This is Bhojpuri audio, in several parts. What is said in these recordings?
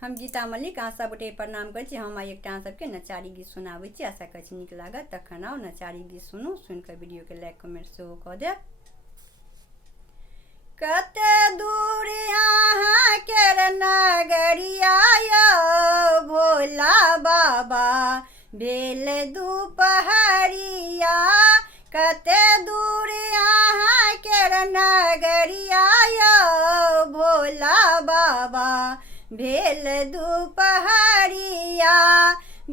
हम गीता मल्लिक अहाँ सबके प्रणाम करै छी। हम आइ एकटा अहाँ सबके नचारी गीत सुनाबै छी। आशा करै छी नीक लागत। तखन आउ नचारी गीत सुनू। सुनिकऽ वीडियोके लाइक कमेंट सेहो कऽ देब। कते दूर यहाँ केर नगरिया यौ भोला बाबा भेल दुपहरिया। कते दूर यहाँ केर नगरिया यौ भोला बाबा भेल दुपहरिया।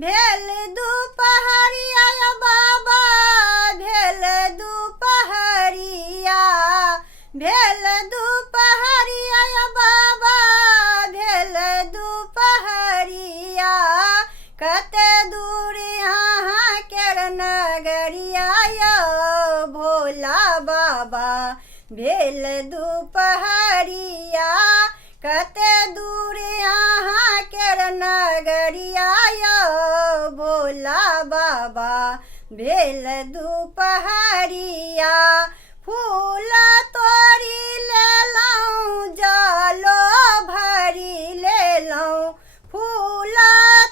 भेल दुपहरिया यौ बाबा भेल दुपहरिया। भेल दुपहरिया यौ बाबा भेल दुपहरिया। कते दूर यहाँ केर नगरिया यौ भोला बाबा भेल दुपहरिया। कते दूर यहाँ केर नगरिया यौ भोला बाबा भेल दुपहरिया। फूल तोड़ी लेलहुँ जलो भरी लेलहुँ। फूल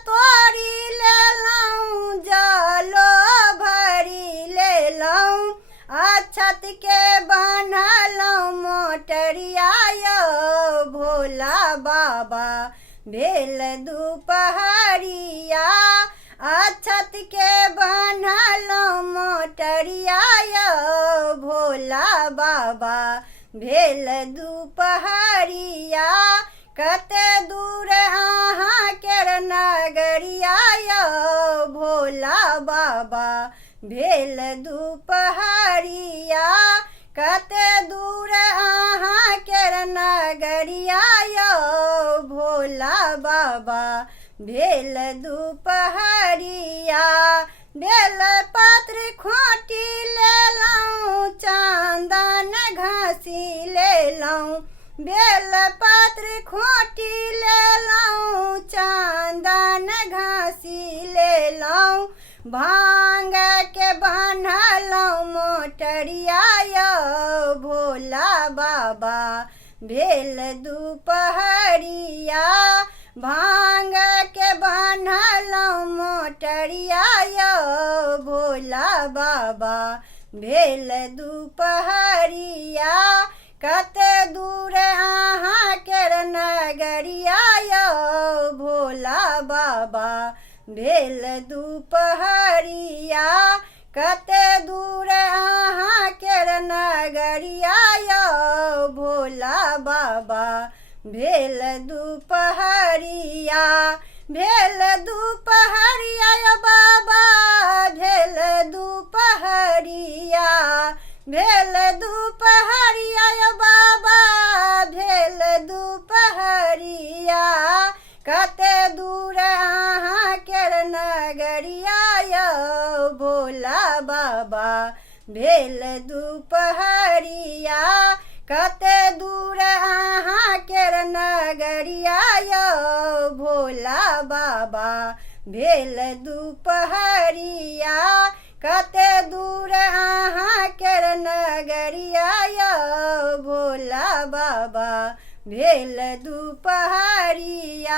तोड़ी लेलहुँ जलो भरी लेलहुँ। अक्षत के बन्हलहुँ मोटरिया यौ भोला बाबा भेल दुपहरिया। अक्षत के बन्हलहुँ मोटरिया यौ भोला बाबा भेल दुपहरिया। कते दूर अहाँ केर नगरिया यौ भोला बाबा भेल दुपहरिया। कते दूर अहाँ केर नगरिया यौ भोला बाबा भेल दुपहरिया। बेल पत्र खोटी लेलहुँ चन्दन घासी लेलहुँ। बेल पत्र खोटी लेलहुँ चन्दन घासी लेलहुँ। भांग के बन्हलहुँ मोटरिया यौ भोला बाबा भेल दुपहरिया। भांग के बन्हलहुँ मोटरिया यौ भोला बाबा भेल दुपहरिया। कते दूर अहाँ केर नगरिया यौ भोला बाबा भेल दुपहरिया। कते दूर अहाँ केर नगरिया यौ भोला बाबा भेल दुपहरिया। भेल दुपहरिया यौ बाबा भेल दुपहरिया। भेल दुपहरिया यौ बाबा भेल दुपहरिया। कते दूर अहाँ केर नगरिया यौ भोला बाबा भेल दुपहरिया। कते दूर अहाँ केर नगरिया यौ भोला बाबा भेल दुपहरिया। कते दूर अहाँ केर नगरिया यौ भोला बाबा भेल दुपहरिया।